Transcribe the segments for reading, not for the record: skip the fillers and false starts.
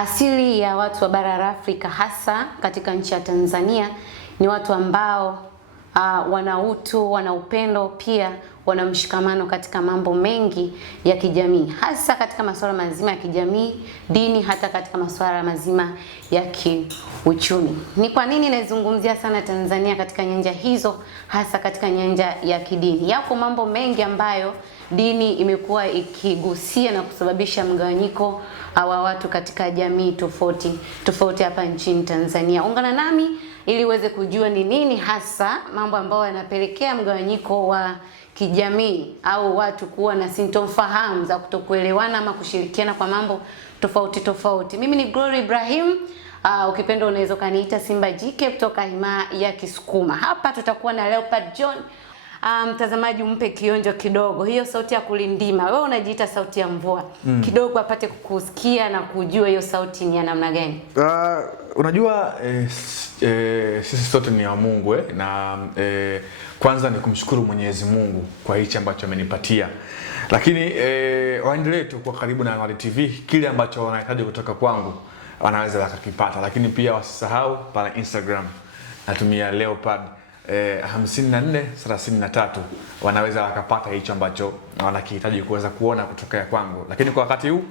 Asili ya watu wa bara la Afrika hasa katika nchi ya Tanzania ni watu ambao wana utu, wana upendo, pia wana mshikamano katika mambo mengi ya kijamii, hasa katika masuala mazima ya kijamii, dini, hata katika masuala mazima ya kiuchumi. Ni kwa nini nazungumzia sana Tanzania katika nyanja hizo, hasa katika nyanja ya kidini? Yako mambo mengi ambayo dini imekuwa ikigusia na kusababisha mgawanyiko wa watu katika jamii tofauti hapa nchini Tanzania. Ungana nami ili uweze kujua ni nini hasa mambo ambayo yanapelekea mgawanyiko wa kijamii au watu kuwa na sintofahamu za kutokuelewana ama kushirikiana kwa mambo tofauti. Mimi ni Glory Ibrahim. Ukipenda unaweza kaniita Simba Jike kutoka Himaya ya Kisukuma. Hapa tutakuwa na Leopard John. Mtazamaji umpe kionjo kidogo. Hiyo sauti ya kulindima, wewe unajiita sauti ya mvua. Kidogo apate kukusikia na kujua hiyo sauti ni ya namna gani. Unajua sisi sote ni wa Mungu na kwanza ni kumshukuru Mwenyezi Mungu kwa hichi ambacho amenipatia. Lakini waendelee tu kwa karibu na Anwar TV, kile ambacho wanahitaji kutoka kwangu wanaweza wakakipata. Lakini pia wasisahau pale Instagram natumia Leopard 5433 wanaweza wakapata hicho ambacho wanakihitaji kuweza kuona kutoka kwangu. Lakini kwa wakati huu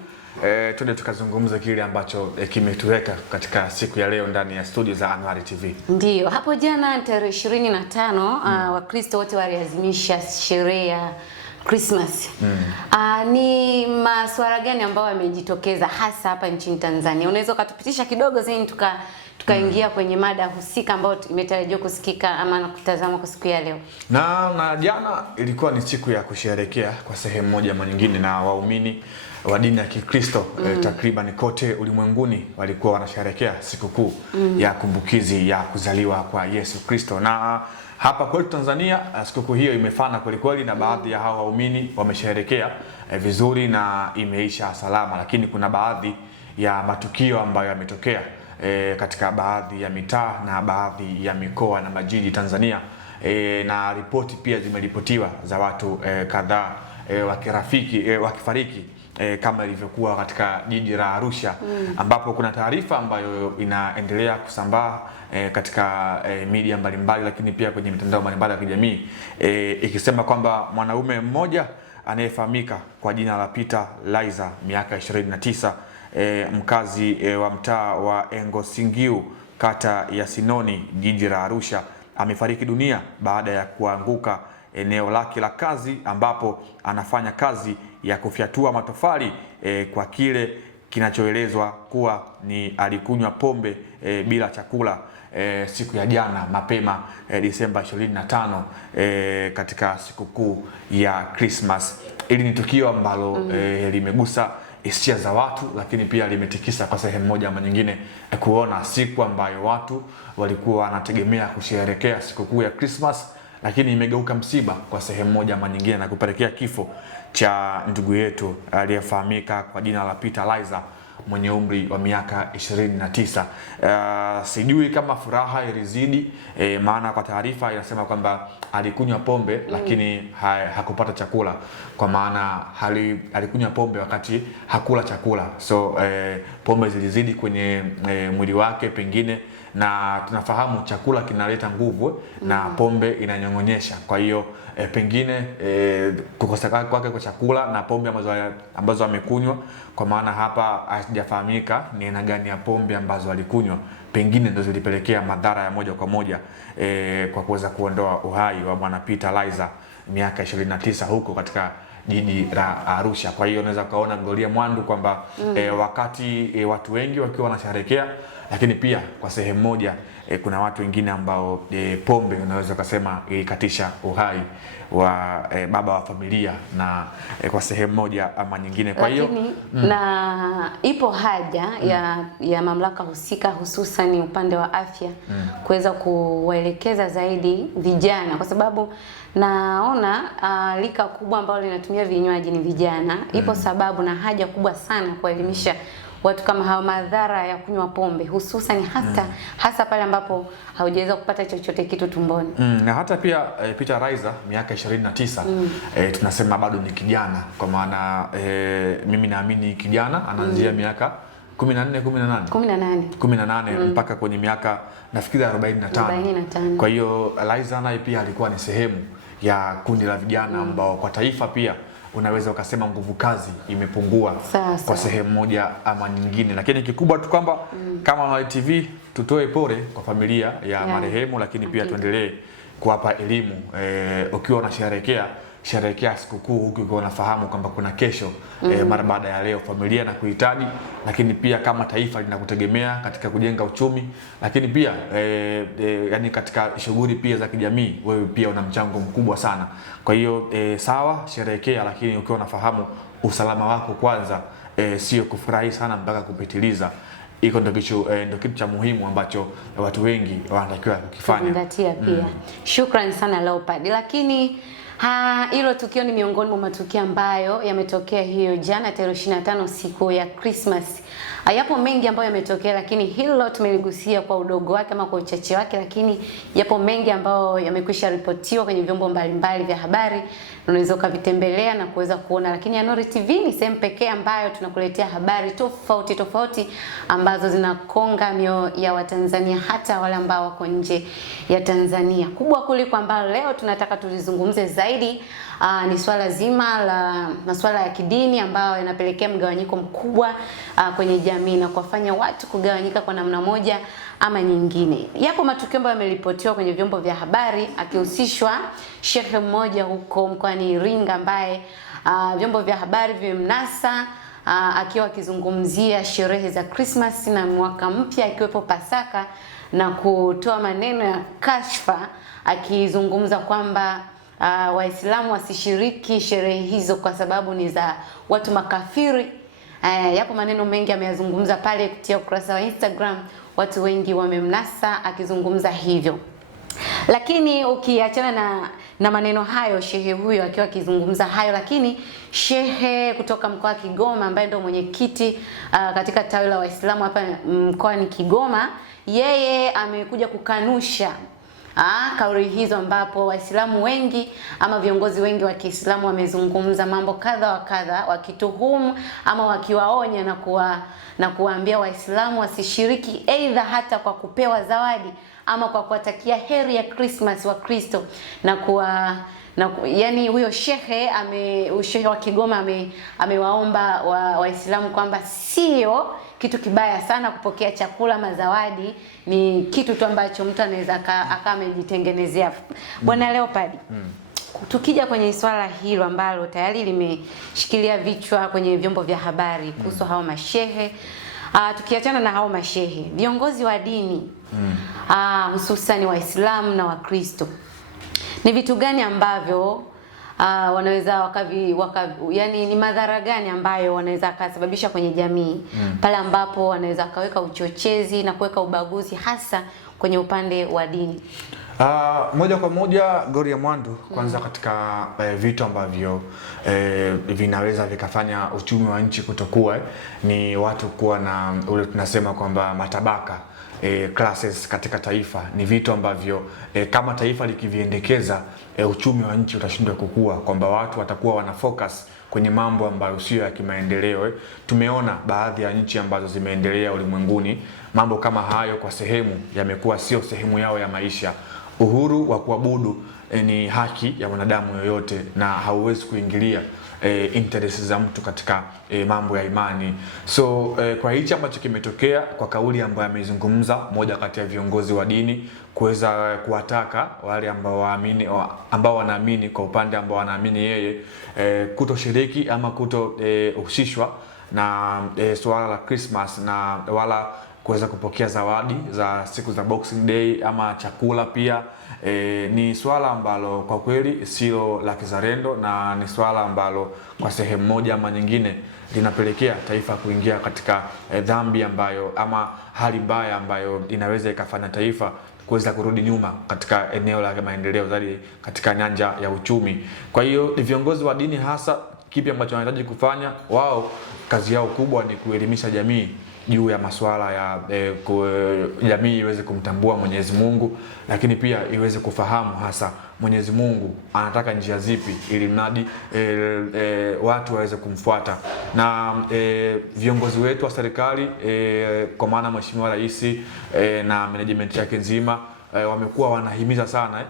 twende tukazungumza kile ambacho kimetuweka katika siku ya leo ndani ya studio za Anwar TV. Ndiyo, hapo jana tarehe 25 Wakristo wote waliazimisha sherehe ya Christmas. Ni masuala gani ambayo yamejitokeza hasa hapa nchini Tanzania? Unaweza ukatupitisha kidogo zeni tukaingia kwenye mada husika ambayo imetarajiwa kusikika ama kutazama kwa siku ya leo. Na jana ilikuwa ni siku ya kusherehekea kwa sehemu moja ama nyingine, na waumini wa dini ya Kikristo takriban kote ulimwenguni walikuwa wanasherehekea sikukuu ya kumbukizi ya kuzaliwa kwa Yesu Kristo. Na hapa kwetu Tanzania sikukuu hiyo imefana kweli na baadhi ya hao waumini wamesherehekea vizuri na imeisha salama, lakini kuna baadhi ya matukio ambayo yametokea katika baadhi ya mitaa na baadhi ya mikoa na majiji Tanzania, na ripoti pia zimeripotiwa za watu kadhaa wakifariki kama ilivyokuwa katika jiji la Arusha, ambapo kuna taarifa ambayo inaendelea kusambaa katika media mbalimbali, lakini pia kwenye mitandao mbalimbali ya kijamii, ikisema kwamba mwanaume mmoja anayefahamika kwa jina la Peter Laizer, miaka 29, mkazi wa mtaa wa Engosingiu, kata ya Sinoni, jiji la Arusha, amefariki dunia baada ya kuanguka eneo lake la kazi, ambapo anafanya kazi ya kufyatua matofali kwa kile kinachoelezwa kuwa ni alikunywa pombe bila chakula siku ya jana mapema Disemba 25 katika sikukuu ya Christmas. Hili ni tukio ambalo limegusa hisia za watu, lakini pia limetikisa kwa sehemu moja ama nyingine kuona siku ambayo watu walikuwa wanategemea kusherehekea sikukuu ya Christmas, lakini imegeuka msiba kwa sehemu moja ama nyingine na kupelekea kifo cha ndugu yetu aliyefahamika kwa jina la Peter Laizer mwenye umri wa miaka 29. Sijui kama furaha ilizidi, maana kwa taarifa inasema kwamba alikunywa pombe lakini hakupata chakula, kwa maana alikunywa pombe wakati hakula chakula. So pombe zilizidi kwenye mwili wake pengine, na tunafahamu chakula kinaleta nguvu na pombe inanyong'onyesha. Kwa hiyo pengine kukosa kwake kwa chakula na pombe ambazo amekunywa, kwa maana hapa hajafahamika ni aina gani ya pombe ambazo alikunywa, pengine ndio zilipelekea madhara ya moja kwa moja kwa kuweza kuondoa uhai wa bwana Peter Laizer miaka 29 huko katika jiji la Arusha. Kwa hiyo unaweza kaona Gloria Mwandu kwamba wakati watu wengi wakiwa wanasherehekea, lakini pia kwa sehemu moja kuna watu wengine ambao pombe unaweza kusema ilikatisha uhai wa baba wa familia, na kwa sehemu moja ama nyingine. Kwa hiyo na ipo haja ya mamlaka husika, hususan upande wa afya, kuweza kuwaelekeza zaidi vijana, kwa sababu naona lika kubwa ambalo linatumia vinywaji ni vijana. Ipo sababu na haja kubwa sana kuelimisha watu kama hao madhara ya kunywa pombe, hususan hasa pale ambapo haujaweza kupata chochote kitu tumboni. Na hata pia Peter Laizer miaka 29, tunasema bado ni kijana, kwa maana mimi naamini kijana anaanzia miaka 14 18 mpaka kwenye miaka nafikiri 45. Kwa hiyo Liza naye pia alikuwa ni sehemu ya kundi la vijana ambao kwa taifa pia unaweza ukasema nguvu kazi imepungua kwa sehemu moja ama nyingine, lakini kikubwa tu kwamba kama TV tutoe pole kwa familia ya marehemu, lakini pia tuendelee kuwapa elimu ukiwa unasherehekea sikukuu huku ukiwa unafahamu kwamba kuna kesho mara baada ya leo, familia na kuhitaji, lakini pia kama taifa linakutegemea katika kujenga uchumi, lakini pia yani katika shughuli pia za kijamii, wewe pia una mchango mkubwa sana. Kwa hiyo sawa, sherehekea, lakini ukiwa unafahamu usalama wako kwanza, sio kufurahi sana mpaka kupitiliza. Iko ndio kitu cha muhimu ambacho watu wengi wanatakiwa kukifanya. Zingatia pia. Shukrani sana Leopard. Lakini hilo tukio ni miongoni mwa matukio ambayo yametokea hiyo jana tarehe 25 siku ya Christmas. Yapo mengi ambayo yametokea, lakini hilo tumeligusia kwa udogo wake ama kwa uchache wake, lakini yapo mengi ambayo yamekwisha ripotiwa kwenye vyombo mbalimbali vya habari. Unaweza ukavitembelea na kuweza kuona, lakini Yanuri TV ni sehemu pekee ambayo tunakuletea habari tofauti ambazo zinakonga mioyo ya Watanzania, hata wale ambao wako nje ya Tanzania. Kubwa kuliko ambalo leo tunataka tulizungumze zaidi ni swala zima la masuala ya kidini ambayo yanapelekea mgawanyiko mkubwa kwenye jamii na kuwafanya watu kugawanyika kwa namna moja ama nyingine. Yapo matukio ambayo yameripotiwa kwenye vyombo vya habari akihusishwa shehe mmoja huko mkoani Iringa ambaye vyombo vya habari vimemnasa akiwa akizungumzia sherehe za Christmas na mwaka mpya ikiwepo Pasaka, na kutoa maneno ya kashfa akizungumza kwamba Waislamu wasishiriki sherehe hizo kwa sababu ni za watu makafiri. Yapo maneno mengi ameyazungumza pale kupitia ukurasa wa Instagram, watu wengi wamemnasa akizungumza hivyo. Lakini ukiachana na maneno hayo, shehe huyo akiwa akizungumza hayo, lakini shehe kutoka mkoa wa Kigoma ambaye ndio mwenyekiti katika tawi la Waislamu hapa mkoani Kigoma, yeye amekuja kukanusha kauli hizo, ambapo Waislamu wengi ama viongozi wengi wa Kiislamu wamezungumza mambo kadha wa kadha, wakituhumu ama wakiwaonya na kuwaambia Waislamu wasishiriki, aidha hata kwa kupewa zawadi ama kwa kuwatakia heri ya Christmas wa Kristo, yani huyo shehe shehe wa Kigoma amewaomba Waislamu kwamba sio kitu kibaya sana kupokea chakula mazawadi, ni kitu tu ambacho mtu anaweza akawa amejitengenezea. Bwana Leopard, tukija kwenye swala hilo ambalo tayari limeshikilia vichwa kwenye vyombo vya habari kuhusu hao mashehe, tukiachana na hao mashehe, viongozi wa dini hususan Waislamu na Wakristo, ni vitu gani ambavyo wanaweza yani ni madhara gani ambayo wanaweza kasababisha kwenye jamii pale ambapo wanaweza kaweka uchochezi na kuweka ubaguzi hasa kwenye upande wa dini? Moja kwa moja, Gloria Mwandu, kwanza katika vitu ambavyo vinaweza vikafanya uchumi wa nchi kutokuwa ni watu kuwa na ule tunasema kwamba matabaka classes katika taifa. Ni vitu ambavyo kama taifa likiviendekeza, uchumi wa nchi utashindwa kukua, kwamba watu watakuwa wana focus kwenye mambo ambayo sio ya kimaendeleo. Tumeona baadhi ya nchi ambazo zimeendelea ulimwenguni, mambo kama hayo kwa sehemu yamekuwa sio sehemu yao ya maisha. Uhuru wa kuabudu ni haki ya mwanadamu yoyote, na hauwezi kuingilia interest za mtu katika mambo ya imani. So kwa hichi ambacho kimetokea, kwa kauli ambayo amezungumza moja kati ya viongozi wa dini, kuweza kuwataka wale ambao wanaamini kwa upande ambao wanaamini yeye kutoshiriki ama kutohusishwa na swala la Christmas, na wala kuweza kupokea zawadi za siku za Boxing Day ama chakula pia. Ni swala ambalo kwa kweli sio la kizalendo, na ni swala ambalo kwa sehemu moja ama nyingine linapelekea taifa kuingia katika dhambi ambayo ama hali mbaya ambayo inaweza ikafanya taifa kuweza kurudi nyuma katika eneo la maendeleo zaidi katika nyanja ya uchumi. Kwa hiyo viongozi wa dini hasa kipi ambacho wanahitaji kufanya? Wao kazi yao kubwa ni kuelimisha jamii juu ya masuala ya jamii iweze kumtambua Mwenyezi Mungu, lakini pia iweze kufahamu hasa Mwenyezi Mungu anataka njia zipi ili mradi watu waweze kumfuata. Na viongozi wetu wa serikali kwa maana Mheshimiwa Rais na management yake nzima wamekuwa wanahimiza sana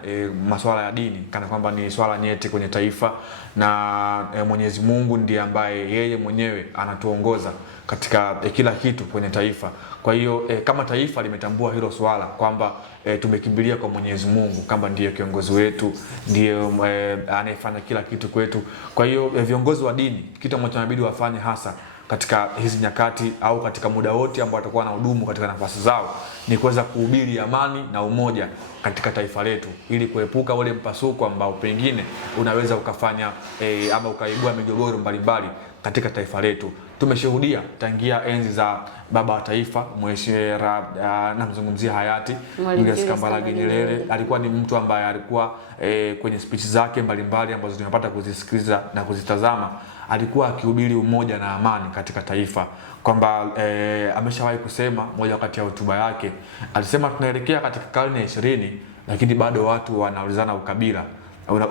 masuala ya dini kana kwamba ni swala nyeti kwenye taifa, na Mwenyezi Mungu ndiye ambaye yeye mwenyewe anatuongoza katika kila kitu kwenye taifa. Kwa hiyo kama taifa limetambua hilo swala kwamba tumekimbilia kwa Mwenyezi Mungu kama ndiye kiongozi wetu, ndiye anayefanya kila kitu kwetu. Kwa hiyo viongozi wa dini, kitu ambacho inabidi wafanye hasa katika hizi nyakati au katika muda wote ambao watakuwa na hudumu katika nafasi zao, ni kuweza kuhubiri amani na umoja katika taifa letu, ili kuepuka ule mpasuko ambao pengine unaweza ukafanya ama ukaibua migogoro mbalimbali katika taifa letu. Tumeshuhudia tangia enzi za baba wa taifa Mheshimiwa namzungumzia hayati Julius Kambarage Nyerere. Alikuwa ni mtu ambaye alikuwa kwenye speech zake mbalimbali ambazo tunapata kuzisikiliza na kuzitazama, alikuwa akihubiri umoja na amani katika taifa, kwamba ameshawahi kusema moja wakati ya hotuba yake, alisema tunaelekea katika karne ya 20 lakini bado watu wanaulizana ukabila.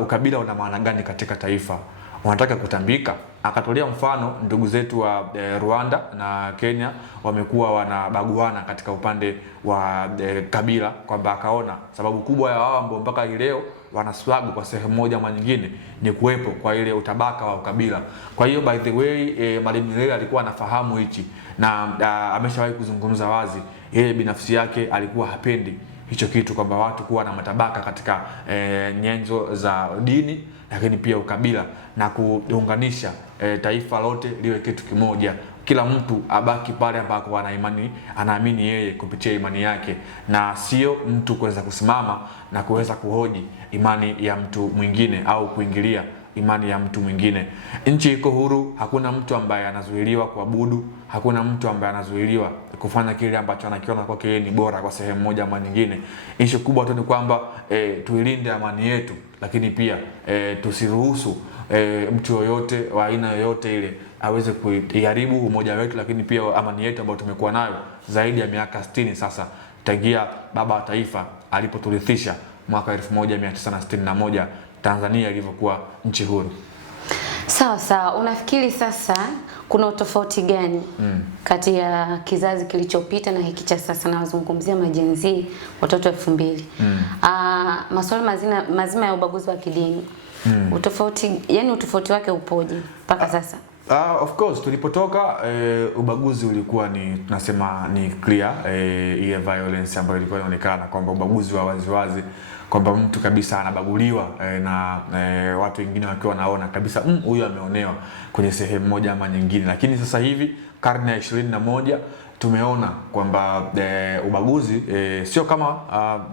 Ukabila una maana gani katika taifa? Wanataka kutambika. Akatolea mfano ndugu zetu wa Rwanda na Kenya wamekuwa wanabaguana katika upande wa kabila, kwamba akaona sababu kubwa ya wao ambao mpaka leo wanaswagu kwa sehemu moja ama nyingine ni kuwepo kwa ile utabaka wa ukabila. Kwa hiyo by the way Mwalimu Nyerere alikuwa anafahamu hichi na ameshawahi kuzungumza wazi, yeye binafsi yake alikuwa hapendi hicho kitu, kwamba watu kuwa na matabaka katika nyenzo za dini lakini pia ukabila, na kuunganisha taifa lote liwe kitu kimoja. Kila mtu abaki pale ambako anaamini yeye kupitia imani yake, na sio mtu kuweza kusimama na kuweza kuhoji imani ya mtu mwingine au kuingilia imani ya mtu mwingine. Nchi iko huru, hakuna mtu ambaye anazuiliwa kuabudu, hakuna mtu ambaye anazuiliwa kufanya kile ambacho anakiona kwake yeye ni bora kwa sehemu moja ama nyingine. Issue kubwa tu ni kwamba tuilinde amani yetu, lakini pia tusiruhusu mtu yoyote wa aina yoyote ile aweze kuiharibu umoja wetu, lakini pia amani yetu ambayo tumekuwa nayo zaidi ya miaka 60 sasa tangia baba wa taifa alipoturithisha mwaka 1961 Tanzania ilivyokuwa nchi huru. Sawa sawa, unafikiri sasa kuna utofauti gani kati ya kizazi kilichopita na hiki cha sasa? Nawazungumzia majenzi, watoto 2000. Masuala mazima ya ubaguzi wa kidini. Utofauti, yani utofauti wake upoje mpaka sasa? Of course tulipotoka ubaguzi ulikuwa ni tunasema ni clear, ile violence ambayo ilikuwa inaonekana kwamba ubaguzi wa waziwazi, kwamba mtu kabisa anabaguliwa na watu wengine wakiwa wanaona kabisa huyu ameonewa kwenye sehemu moja ama nyingine. Lakini sasa hivi karne ya 21 tumeona kwamba ubaguzi sio kama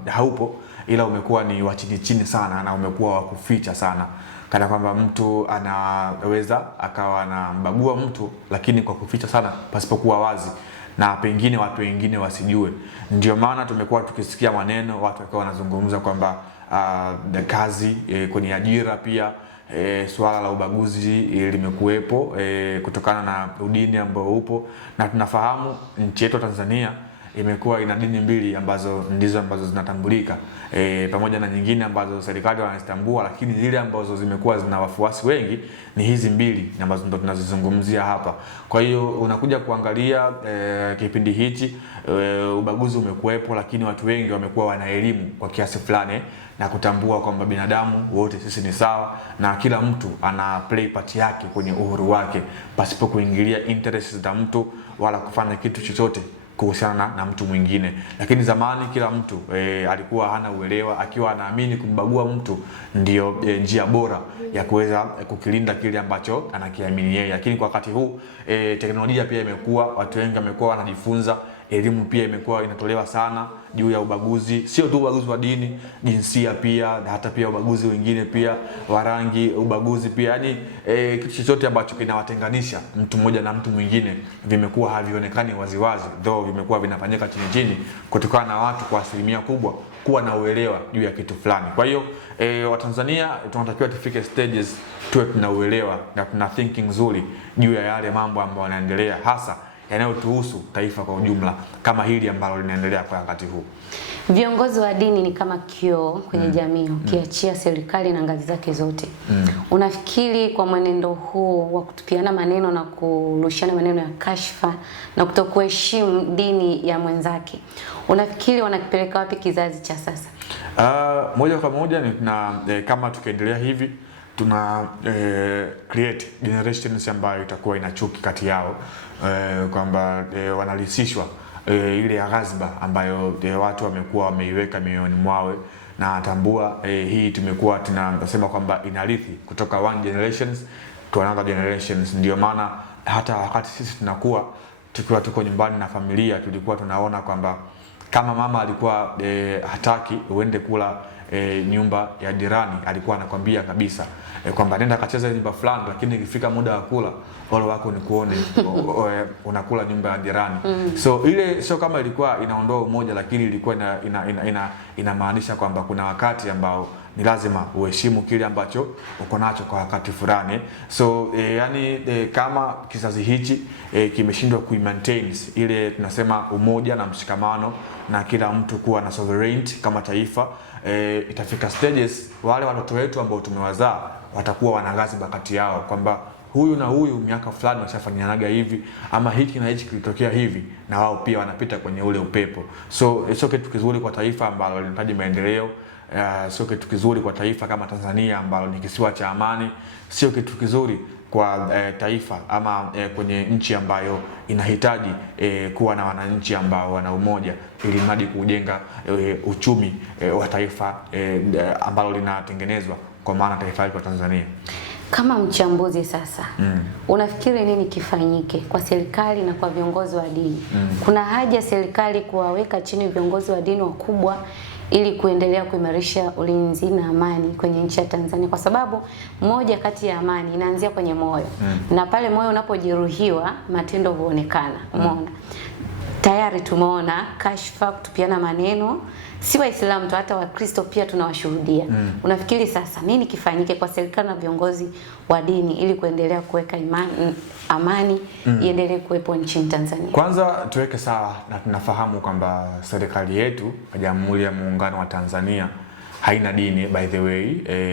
haupo, ila umekuwa ni wa chini sana na umekuwa wa kuficha sana, kana kwamba mtu anaweza akawa anambagua mtu lakini kwa kuficha sana pasipokuwa wazi, na pengine watu wengine wasijue. Ndio maana tumekuwa tukisikia maneno watu wakiwa wanazungumza kwamba kazi kwenye ajira pia swala la ubaguzi limekuwepo kutokana na udini ambao upo, na tunafahamu nchi yetu Tanzania imekuwa ina dini mbili ambazo ndizo ambazo zinatambulika, pamoja na nyingine ambazo serikali wanazitambua, lakini zile ambazo zimekuwa zina wafuasi wengi ni hizi mbili ambazo ndo tunazizungumzia hapa. Kwa hiyo unakuja kuangalia kipindi hichi ubaguzi umekuwepo, lakini watu wengi wamekuwa wana elimu kwa kiasi fulani na kutambua kwamba binadamu wote sisi ni sawa na kila mtu ana play part yake kwenye uhuru wake pasipo kuingilia interests za mtu wala kufanya kitu chochote kuhusiana na mtu mwingine. Lakini zamani kila mtu alikuwa hana uelewa, akiwa anaamini kumbagua mtu ndio njia bora ya kuweza kukilinda kile ambacho anakiamini yeye. Lakini kwa wakati huu teknolojia pia imekuwa, watu wengi wamekuwa wanajifunza, elimu pia imekuwa inatolewa sana juu ya ubaguzi, sio tu ubaguzi wa dini, jinsia pia, na hata pia ubaguzi wengine pia wa rangi, ubaguzi pia, yani kitu chochote ambacho kinawatenganisha mtu mmoja na mtu mwingine vimekuwa havionekani waziwazi, though vimekuwa vinafanyika chini kutokana na watu kwa asilimia kubwa kuwa na uelewa juu ya kitu fulani. Kwa hiyo Watanzania tunatakiwa tufike stages tuwe tuna uelewa na tuna thinking nzuri juu ya yale mambo ambayo yanaendelea, hasa yanayotuhusu taifa kwa ujumla, kama hili ambalo linaendelea kwa wakati huu. Viongozi wa dini ni kama kioo kwenye jamii, ukiachia serikali na ngazi zake zote. Unafikiri kwa mwenendo huu wa kutupiana maneno na kurushiana maneno ya kashfa na kutokuheshimu dini ya mwenzake, unafikiri wanakipeleka wapi kizazi cha sasa? Moja kwa moja kama tukiendelea hivi tuna create generations ambayo itakuwa ina chuki kati yao, kwamba wanalisishwa ile ghazba ambayo watu wamekuwa wameiweka mioyoni mwao, na tambua hii tumekuwa tunasema kwamba inarithi kutoka one generations to another generations. Ndio maana hata wakati sisi tukiwa tuko nyumbani na familia, tulikuwa tunaona kwamba kama mama alikuwa hataki uende kula nyumba ya jirani, alikuwa anakwambia kabisa kwamba nenda kacheza nyumba fulani, lakini ikifika muda wa kula wale wako ni kuone unakula nyumba ya jirani. So ile sio kama ilikuwa inaondoa umoja, lakini ilikuwa inamaanisha kwamba kuna wakati ambao ni lazima uheshimu kile ambacho uko nacho kwa wakati fulani. So kama kizazi hichi kimeshindwa kuimaintain ile tunasema umoja na mshikamano na kila mtu kuwa na sovereignty kama taifa, itafika stages wale watoto wetu ambao tumewazaa watakuwa wanagaziba kati yao kwamba huyu na huyu miaka fulani washafanyanaga hivi, ama hiki na hiki kilitokea hivi, na wao pia wanapita kwenye ule upepo. So sio kitu kizuri kwa taifa ambalo linahitaji maendeleo. Sio kitu kizuri kwa taifa kama Tanzania ambalo ni kisiwa cha amani. Sio kitu kizuri kwa taifa ama kwenye nchi ambayo inahitaji kuwa na wananchi ambao wana umoja, ili mradi kujenga uchumi wa taifa ambalo linatengenezwa kwa maana taifa letu la Tanzania. Kama mchambuzi sasa, unafikiri nini kifanyike kwa serikali na kwa viongozi wa dini? Kuna haja serikali kuwaweka chini viongozi wa dini wakubwa ili kuendelea kuimarisha ulinzi na amani kwenye nchi ya Tanzania, kwa sababu moja kati ya amani inaanzia kwenye moyo. Na pale moyo unapojeruhiwa matendo huonekana. Umeona? Tayari tumeona kashfa, kutupiana maneno, si Waislamu tu, hata Wakristo pia tunawashuhudia. Unafikiri sasa nini kifanyike kwa serikali na viongozi wa dini ili kuendelea kuweka amani iendelee kuwepo nchini Tanzania? Kwanza tuweke sawa, na tunafahamu kwamba serikali yetu ya Jamhuri ya Muungano wa Tanzania haina dini, by the way.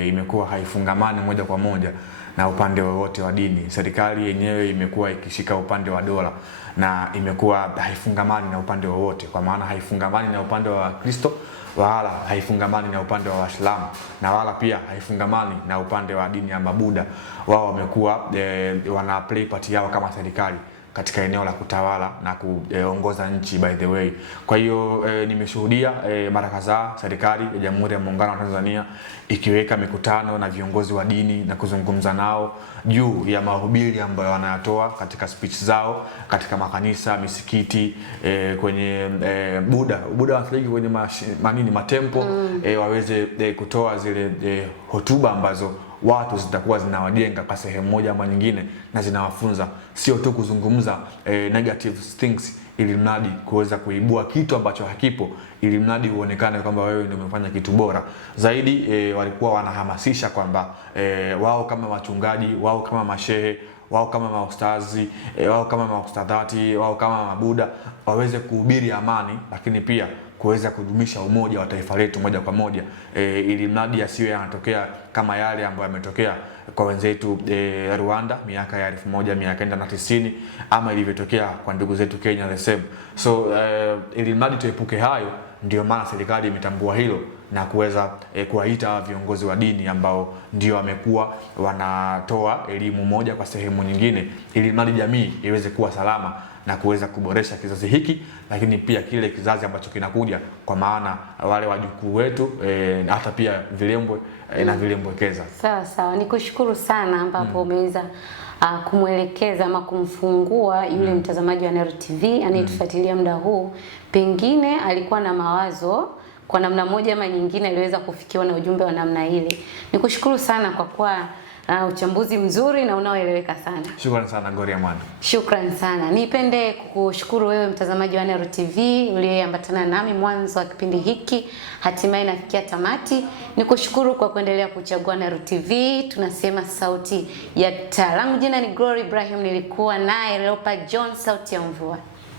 Imekuwa haifungamani moja kwa moja na upande wowote wa dini. Serikali yenyewe imekuwa ikishika upande wa dola na imekuwa haifungamani na upande wowote, kwa maana haifungamani na upande wa Kristo, wala haifungamani na upande wa Waislamu, na wala pia haifungamani na upande wa dini ya Mabuda. Wao wamekuwa wana play part yao kama serikali katika eneo la kutawala na kuongoza nchi, by the way. Kwa hiyo nimeshuhudia mara kadhaa serikali ya Jamhuri ya Muungano wa Tanzania ikiweka mikutano na viongozi wa dini na kuzungumza nao juu ya mahubiri ambayo wanayatoa katika speech zao katika makanisa, misikiti, kwenye Buda wasiliki kwenye matempo, waweze kutoa zile hotuba ambazo watu zitakuwa zinawajenga kwa sehemu moja ama nyingine, na zinawafunza sio tu kuzungumza negative things ili mradi kuweza kuibua kitu ambacho hakipo, ili mradi uonekane kwamba wewe ndio umefanya kitu bora zaidi. Walikuwa wanahamasisha kwamba wao kama wachungaji, wao kama mashehe, wao kama maustazi, wao kama maustadhati, wao kama mabuda waweze kuhubiri amani, lakini pia kuweza kudumisha umoja wa taifa letu moja kwa moja, ili mradi yasiwe yanatokea kama yale ambayo yametokea kwa wenzetu Rwanda miaka ya 1990 ama ilivyotokea kwa ndugu zetu Kenya the same. So ili mradi tuepuke hayo, ndio maana serikali imetambua hilo na kuweza kuwaita viongozi wa dini ambao ndio wamekuwa wanatoa elimu moja kwa sehemu nyingine, ili mradi jamii iweze kuwa salama na kuweza kuboresha kizazi hiki, lakini pia kile kizazi ambacho kinakuja, kwa maana wale wajukuu wetu hata pia vilembwe na vilembwekeza. Sawa sawa, nikushukuru sana ambapo umeweza kumwelekeza ama kumfungua yule mtazamaji wa Nero TV anayetufuatilia muda huu. Pengine alikuwa na mawazo kwa namna moja ama nyingine, aliweza kufikiwa na ujumbe wa namna ile. Nikushukuru sana kwa kuwa uchambuzi mzuri na unaoeleweka sana. Shukrani sana Gloria Mwando. Shukrani sana. Nipende kukushukuru wewe mtazamaji wa Nero TV uliyeambatana nami mwanzo wa kipindi hiki hatimaye nafikia tamati. Nikushukuru kwa kuendelea kuchagua Nero TV. Tunasema sauti ya taa. Langu jina ni Glory Ibrahim, nilikuwa naye Leopold John, sauti ya mvua.